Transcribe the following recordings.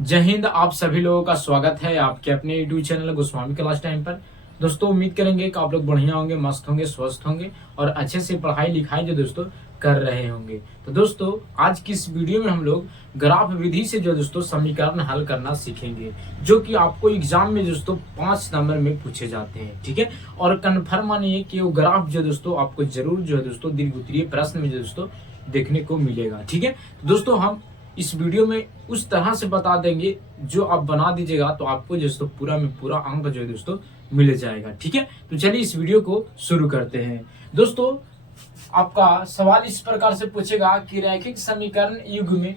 जय हिंद। आप सभी लोगों का स्वागत है आपके अपने YouTube channel Goswami class time पर। दोस्तों उम्मीद करेंगे कि आप लोग बढ़िया होंगे, मस्त होंगे, स्वस्थ होंगे और अच्छे से पढ़ाई लिखाई जो दोस्तों कर रहे होंगे। तो दोस्तों आज की इस वीडियो में हम लोग ग्राफ विधि से जो दोस्तों समीकरण हल करना सीखेंगे, जो कि आपको एग्जाम में दोस्तों 5 नंबर में पूछे जाते हैं। ठीक है, और कन्फर्म मानिए कि वो ग्राफ जो दोस्तों आपको जरूर जो है दोस्तों दीर्घ प्रश्न में जो दोस्तों देखने को मिलेगा। ठीक है, तो दोस्तों हम इस वीडियो में उस तरह से बता देंगे जो आप बना दीजिएगा तो आपको दोस्तों पूरा में पूरा अंक जो है दोस्तों मिल जाएगा। ठीक है, तो चलिए इस वीडियो को शुरू करते हैं। दोस्तों आपका सवाल इस प्रकार से पूछेगा कि रैखिक समीकरण युग में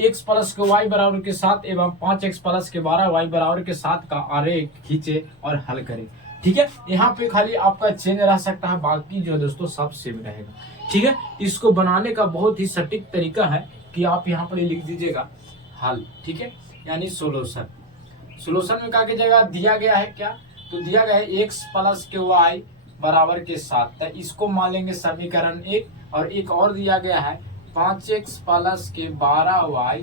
x प्लस के y बराबर के 7 एवं 5x प्लस के 12y बराबर के 7 का आरेख खींचे और हल करें। ठीक है, यहाँ पे खाली आपका चेंज रह सकता है, बाकी जो दोस्तों सब सेम रहेगा। ठीक है, इसको बनाने का बहुत ही सटीक तरीका है कि आप यहाँ पर लिख दीजिएगा हल। ठीक है, यानी सोल्यूशन। सोल्यूशन में क्या कीजिएगा, दिया गया है क्या, तो दिया गया है x प्लस के y बराबर के 7, तो इसको मान लेंगे समीकरण 1। और एक और दिया गया है 5x प्लस के 12y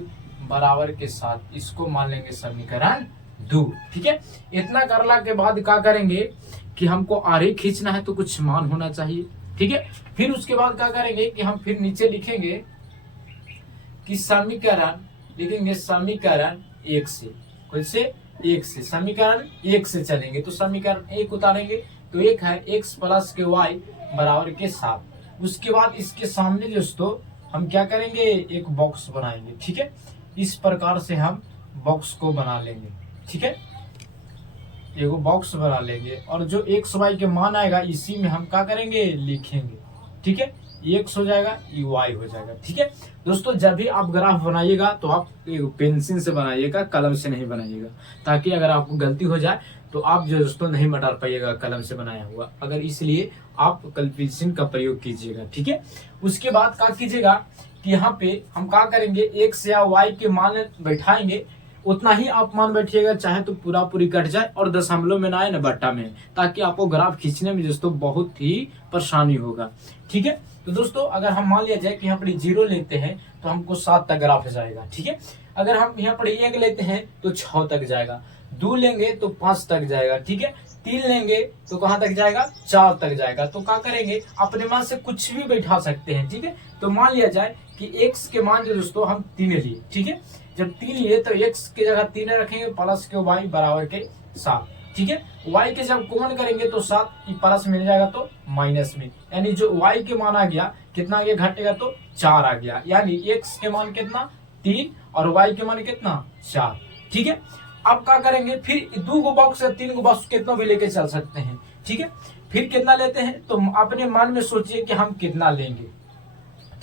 बराबर के 7, इसको मान लेंगे समीकरण 2। ठीक है, इतना करला के बाद क्या करेंगे कि हमको आरेख खींचना है तो कुछ मान होना चाहिए। ठीक है, फिर उसके बाद क्या करेंगे कि हम फिर नीचे लिखेंगे कि समीकरण लिखेंगे समीकरण 1 से, कैसे 1 से, समीकरण 1 से चलेंगे तो समीकरण 1 उतारेंगे तो एक है x प्लस के y बराबर के 7। उसके बाद इसके सामने दोस्तों हम क्या करेंगे, एक बॉक्स बनाएंगे। ठीक है, इस प्रकार से हम बॉक्स को बना लेंगे। ठीक है, एगो बॉक्स बना लेंगे और जो x y के मान आएगा इसी में हम क्या करेंगे, लिखेंगे। ठीक है, x हो जाएगा, y हो जाएगा। ठीक है दोस्तों, जब भी आप ग्राफ बनाइएगा तो आप पेंसिल से बनाइएगा, कलम से नहीं बनाइएगा, ताकि अगर आपको गलती हो जाए तो आप जो दोस्तों नहीं मटा पाइएगा कलम से बनाया हुआ, अगर इसलिए आप पेंसिल का प्रयोग कीजिएगा। ठीक है, उसके बाद क्या कीजिएगा कि यहाँ पे हम क्या करेंगे, x या y के मान बैठाएंगे, उतना ही आप मान बैठिएगा, चाहे तो पूरा पूरी कट जाए और दशमलव में ना आए न बट्टा में, ताकि आपको ग्राफ खींचने में दोस्तों बहुत ही परेशानी होगा। ठीक है, तो दोस्तों अगर हम मान लिया जाए कि यहाँ पर 0 लेते हैं तो हमको 7 तक ग्राफ जाएगा। ठीक है, अगर हम यहाँ पर 1 लेते हैं तो 6 तक जाएगा, 2 लेंगे तो 5 तक जाएगा। ठीक है, 3 लेंगे तो कहाँ तक जाएगा, 4 तक जाएगा। तो क्या करेंगे, अपने मान से कुछ भी बैठा सकते हैं। ठीक है, तो मान लिया जाए कि x के मान जो दोस्तों हम 3 लिए। ठीक है, जब 3 लिए तो x की जगह 3 रखेंगे प्लस के y बराबर के 7। ठीक है, y के जब कॉमन करेंगे तो 7 प्लस मिल जाएगा तो माइनस में, यानी जो y के मान आ गया कितना, ये घटेगा तो 4 आ गया, यानी x के मान कितना 3 और y के मान कितना 4। ठीक है, अब क्या करेंगे, फिर 2 गो बॉक्स या 3 गो बॉक्स कितना भी लेके चल सकते हैं। ठीक है, फिर कितना लेते हैं तो अपने मन में सोचिए कि हम कितना लेंगे।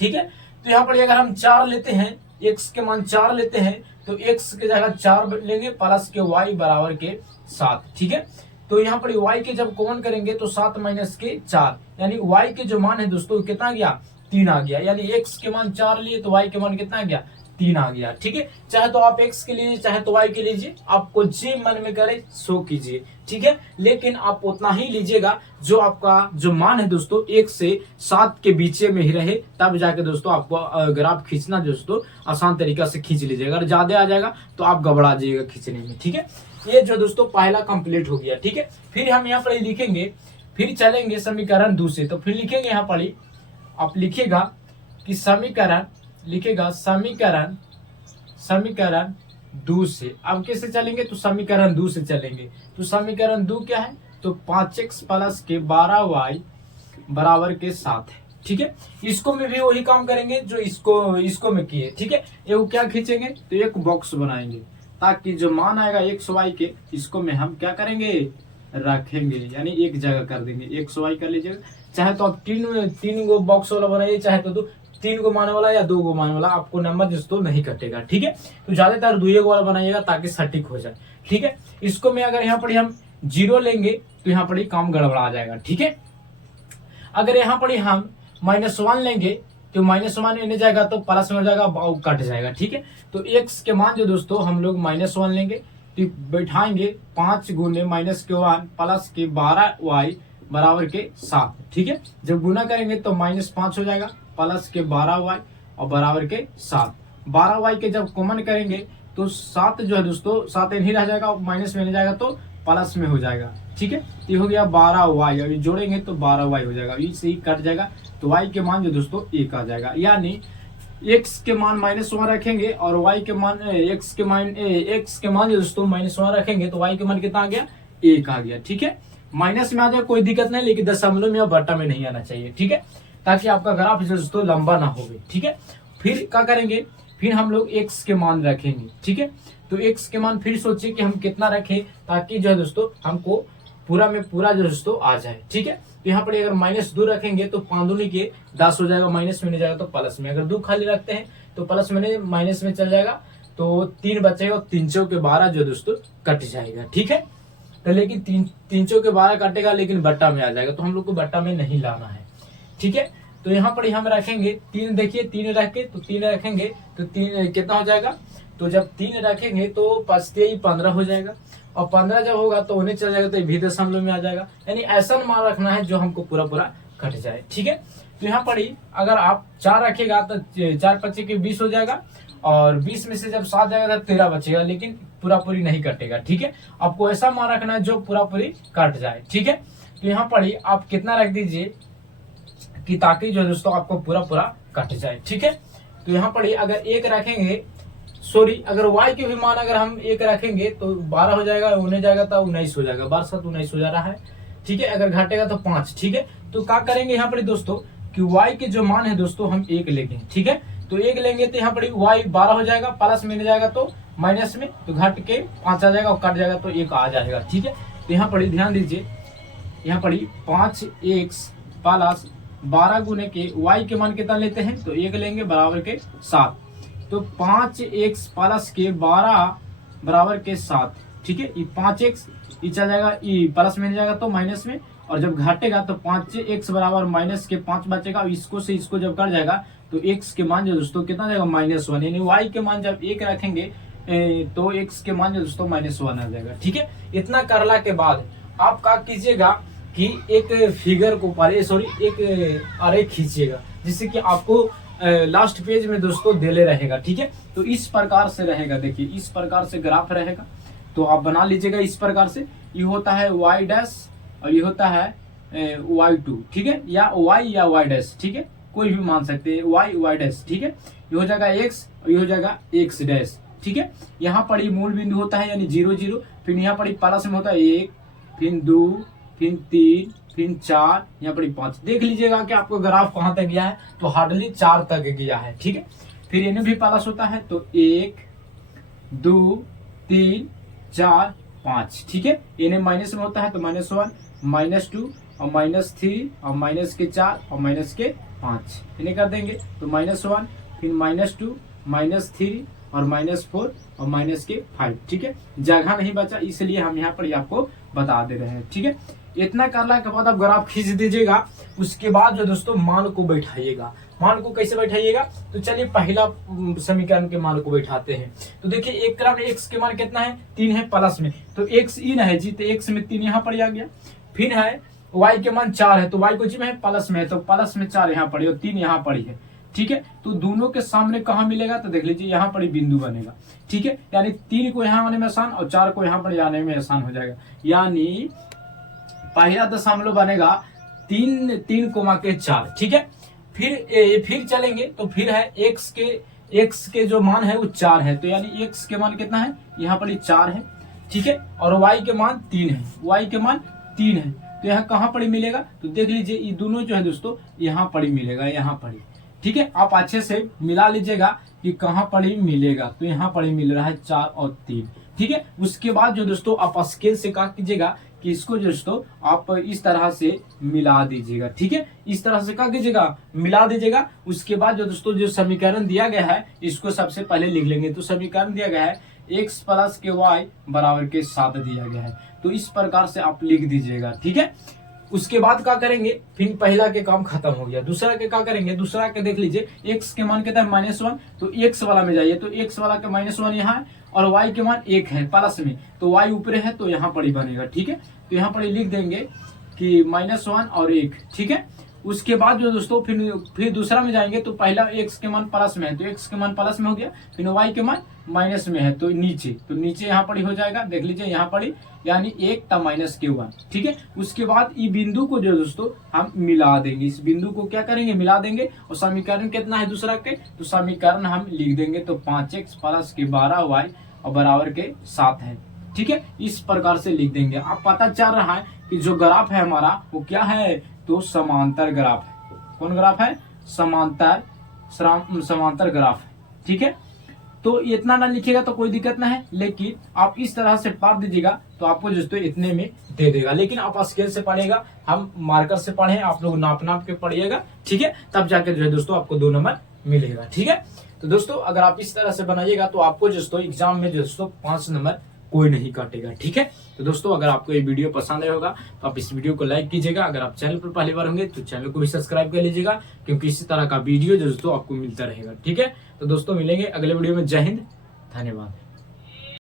ठीक है, तो यहाँ पर अगर हम 4 लेते हैं, x के मान 4 लेते हैं तो x के जगह 4 लेंगे प्लस के y बराबर के 7। ठीक है, तो यहाँ पर y के जब कॉमन करेंगे तो 7 माइनस के 4, यानी y के जो मान है दोस्तों कितना आ गया, 3 आ गया, यानी x के मान 4 लिए तो y के मान कितना आ गया, 3 आ गया। ठीक है, चाहे तो आप x के लीजिए चाहे तो y के लीजिए, आपको जो मन में करे सो कीजिए। ठीक है, लेकिन आप उतना ही लीजिएगा जो आपका जो मान है दोस्तों 1 से 7 के बीच में ही रहे, तब जाके दोस्तों आपको ग्राफ खींचना दोस्तों आसान तरीका से खींच लीजिएगा। अगर ज्यादा आ जाएगा तो आप घबरा जाइएगा खींचने में। ठीक है, ये जो दोस्तों पहला कंप्लीट हो गया। ठीक है, फिर हम यहाँ पर लिखेंगे, फिर चलेंगे समीकरण 2 से, तो फिर लिखेंगे यहाँ पर आप लिखेगा कि समीकरण लिखेगा समीकरण 2 से। अब कैसे चलेंगे, तो समीकरण 2 से चलेंगे, तो समीकरण 2 क्या है, तो 5x प्लस के 12y बराबर के 7 है। ठीक है, इसको में भी वही काम करेंगे जो इसको में किए। ठीक है, ये क्या खींचेंगे, तो एक बॉक्स बनाएंगे, ताकि जो मान आएगा x y के, इसको में हम क्या करेंगे, रखेंगे, यानी एक जगह कर देंगे, x y कर लीजिएगा। चाहे तो आप तीन गो बॉक्स वाला बनाइए, चाहे तो 3 गो मान वाला या 2 गो मान वाला, आपको नंबर दोस्तों नहीं कटेगा। ठीक है, तो ज्यादातर 2 वाला बनाइएगा ताकि सटीक हो जाए। ठीक है, इसको में अगर यहाँ पर हम 0 लेंगे तो यहाँ पर काम गड़बड़ा जाएगा। ठीक है, अगर यहाँ पर हम -1 लेंगे तो -1 लेने जाएगा तो प्लस में हो जाएगा, कट जाएगा। ठीक है, तो x के मान जो दोस्तों हम लोग -1 लेंगे तो बैठाएंगे 5 गुने -1 प्लस के 12y बराबर के 7। ठीक है, जब गुना करेंगे तो -5 हो जाएगा प्लस के 12y और बराबर के 7। 12y के जब कॉमन करेंगे तो 7 जो है दोस्तों 7 नहीं रह जाएगा, माइनस में नहीं जाएगा तो प्लस में हो जाएगा। ठीक है, ये हो गया 12y, अभी जोड़ेंगे तो 12y हो जाएगा, अभी से ही कट जाएगा तो y के मान जो दोस्तों 1 आ जाएगा। यानी x के मान -1 रखेंगे और y के मान x के मान जो दोस्तों -1 रखेंगे तो y के मान कितना आ गया, 1 आ गया। ठीक है, माइनस में आ जाए कोई दिक्कत नहीं, लेकिन दशमलव में या बट्टा में नहीं आना चाहिए। ठीक है, ताकि आपका ग्राफ जो दोस्तों लंबा ना हो। ठीक है, फिर क्या करेंगे, फिर हम लोग x के मान रखेंगे। ठीक है, तो x के मान फिर सोचिए कि हम कितना रखें ताकि जो है दोस्तों हमको पूरा में पूरा जो दोस्तों आ जाए। ठीक है, तो यहाँ पर अगर -2 रखेंगे तो 5 दूनी के 10 हो जाएगा, माइनस में नहीं जाएगा तो प्लस में। अगर 2 खाली रखते हैं तो प्लस में माइनस में चल जाएगा, तो 3 बचेगा, 3 चौके 12 जो दोस्तों कट जाएगा। ठीक है, तो लेकिन 3 चौके 12 कटेगा लेकिन बट्टा में आ जाएगा, तो हम लोग को बट्टा में नहीं लाना है। ठीक है, तो यहाँ पर हम रखेंगे 3, देखिए 3 रख के, तो 3 रखेंगे तो 3 कितना हो जाएगा, तो जब 3 रखेंगे तो 5 15 हो जाएगा, और 15 जब होगा तो उन्हें चल जाएगा तो भी दशमलव में आ जाएगा। यानी ऐसा मान रखना है जो हमको पूरा पूरा कट जाए। ठीक है, तो यहाँ पर ही अगर आप 4 रखेगा तो 4 25 के 20 हो जाएगा, और 20 में से जब 7 जाएगा तो 13 बचेगा, लेकिन पूरा पूरी नहीं कटेगा। ठीक है, आपको ऐसा मान रखना है जो पूरा पूरी कट जाए। ठीक है, तो यहाँ पर ही आप कितना रख दीजिए कि ताकि जो दोस्तों आपको पूरा पूरा कट जाए। ठीक है, तो यहाँ पर ही अगर 1 रखेंगे, सॉरी अगर y के भी मान अगर हम 1 रखेंगे तो 12 हो जाएगा, उन्हें जाएगा तो 19 हो जाएगा, 12 7 19 हो जा रहा है। ठीक है, अगर घटेगा तो 5। ठीक है, तो क्या करेंगे यहाँ पर दोस्तों कि y के जो मान है दोस्तों हम 1 लेंगे। ठीक है, तो 1 लेंगे तो यहाँ पर y 12 हो जाएगा, प्लस में नहीं जाएगा तो माइनस में, तो घट के 5 आ जाएगा और कट जाएगा तो 1 आ जाएगा। ठीक है, तो यहाँ पर ध्यान दीजिए, यहाँ पर 5x प्लस 12 गुने के y के मान कितना लेते हैं, तो 1 लेंगे बराबर के 7, तो 5x प्लस के 12 बराबर के 7। ठीक है, ये 5x ये चल जाएगा, ये प्लस में जाएगा तो माइनस में, और जब घटेगा तो 5x बराबर माइनस के 5 बचेगा, और इसको से इसको जब कट जाएगा तो x के मान जो दोस्तों कितना जाएगा, -1। यानी y के मान जब 1 रखेंगे तो x के मान जो दोस्तों -1 आ जाएगा। ठीक है, इतना करला के बाद आप क्या कीजिएगा कि एक फिगर को एक आरेख खींचिएगा, जिससे कि आपको लास्ट पेज में दोस्तों देले रहेगा। ठीक है, तो इस प्रकार से रहेगा, देखिए इस प्रकार से ग्राफ रहेगा, तो आप बना लीजिएगा इस प्रकार से। ये होता है y डैश और ये होता है y2। ठीक है, या y या y डैश, ठीक है, कोई भी मान सकते हैं, y डैश। ठीक है, ये हो जाएगा x और ये हो जाएगा x डैश। ठीक है, यहाँ पर मूल बिंदु होता है यानी 0 0, फिर यहाँ पर प्लस में होता है 1, फिर 2, फिर 3, फिर 4, यहाँ पर 5। देख लीजिएगा कि आपको ग्राफ कहाँ तक गया है, तो हार्डली 4 तक गया है। ठीक है, फिर इन्हें भी प्लस होता है तो 1 2 3 4 5। ठीक है, इन्हें माइनस में होता है तो -1 -2 और -3 और माइनस के 4 और माइनस के 5, इन्हें कर देंगे तो -1 फिर -2 -3 और -4 और माइनस के 5। ठीक है, जगह नहीं बचा इसलिए हम यहाँ पर आपको बता दे रहे हैं। ठीक है, इतना करने के बाद आप ग्राफ खींच दीजिएगा, उसके बाद जो दोस्तों मान को बैठाइएगा। मान को कैसे बैठाइएगा, तो चलिए पहला समीकरण के मान को बैठाते हैं। तो देखिए एक तरफ x के मान कितना है, 3 है प्लस में, तो x इन है जी, तो x में 3 यहाँ पर आ गया। फिर है y के मान 4 है, तो y को जी में है प्लस में है, तो प्लस में 4 यहाँ पड़ी और 3 यहाँ पड़ी है। ठीक है, तो दोनों के सामने कहाँ मिलेगा, तो देख लीजिए यहाँ पर बिंदु बनेगा। ठीक है, यानी 3 को यहाँ आने में आसान और 4 को यहाँ पर आने में आसान हो जाएगा। यानी पहला दशमलव बनेगा 3 कोमा के 4। ठीक है, फिर चलेंगे तो फिर है x के जो मान है वो 4 है, तो यानी x के मान कितना है, यहाँ पर 4 है। ठीक है, और y के मान 3 है, y के मान 3 है, तो यहाँ कहाँ पर मिलेगा, तो देख लीजिए ये दोनों जो है दोस्तों यहाँ पर मिलेगा, यहाँ पर। ठीक है, आप अच्छे से मिला लीजिएगा कि कहाँ पर मिलेगा, तो यहाँ पर मिल रहा है 4 और 3। ठीक है, उसके बाद जो दोस्तों आप स्केल से क्या कीजिएगा कि इसको जो दोस्तों आप इस तरह से मिला दीजिएगा। ठीक है, इस तरह से क्या कीजिएगा, मिला दीजिएगा। उसके बाद जो दोस्तों जो समीकरण दिया गया है इसको सबसे पहले लिख लेंगे। तो समीकरण दिया गया है x प्लस के y बराबर के 7 दिया गया है, तो इस प्रकार से आप लिख दीजिएगा। ठीक है, उसके बाद क्या करेंगे, फिर पहला के काम खत्म हो गया, दूसरा के क्या करेंगे, दूसरा के देख लीजिए x के मान कितना है -1, तो x वाला में जाइए, तो x वाला के -1 यहाँ है और y के मान 1 है प्लस में, तो y ऊपर है तो यहाँ पर ही बनेगा। ठीक है, तो यहाँ पर लिख देंगे कि -1 और 1। ठीक है, उसके बाद जो दोस्तों फिर दूसरा में जाएंगे तो पहला x के मान प्लस में है तो x के मान प्लस में हो गया, फिर y के मान माइनस में है तो नीचे यहाँ पड़ी हो जाएगा, देख लीजिए यहाँ पड़ी, यानी 1 टा माइनस q1। ठीक है, उसके बाद ये बिंदु को जो दोस्तों हम मिला देंगे, इस बिंदु को क्या करेंगे, मिला देंगे। और समीकरण कितना है दूसरा के, तो समीकरण हम लिख देंगे तो 5x प्लस के 12y और बराबर के 7 है। ठीक है, इस प्रकार से लिख देंगे। अब पता चल रहा है कि जो ग्राफ है हमारा वो क्या है, तो समांतर ग्राफ है। कौन ग्राफ है, समांतर ग्राफ है। ठीक है, तो इतना ना लिखिएगा तो कोई दिक्कत ना है, लेकिन आप इस तरह से पार दीजिएगा तो आपको दोस्तों इतने में दे देगा। लेकिन आप स्केल से पढ़ेगा, हम मार्कर से पढ़े, आप लोग नाप के पढ़िएगा। ठीक है, तब जाकर जो है दोस्तों आपको 2 नंबर मिलेगा। ठीक है, तो दोस्तों अगर आप इस तरह से बनाइएगा तो आपको दोस्तों एग्जाम में दोस्तों 5 नंबर कोई नहीं काटेगा। ठीक है, तो दोस्तों अगर आपको ये वीडियो पसंद आया होगा तो आप इस वीडियो को लाइक कीजिएगा। अगर आप चैनल पर पहली बार होंगे तो चैनल को भी सब्सक्राइब कर लीजिएगा, क्योंकि इसी तरह का वीडियो दोस्तों आपको मिलता रहेगा। ठीक है, तो दोस्तों मिलेंगे अगले वीडियो में। जय हिंद, धन्यवाद।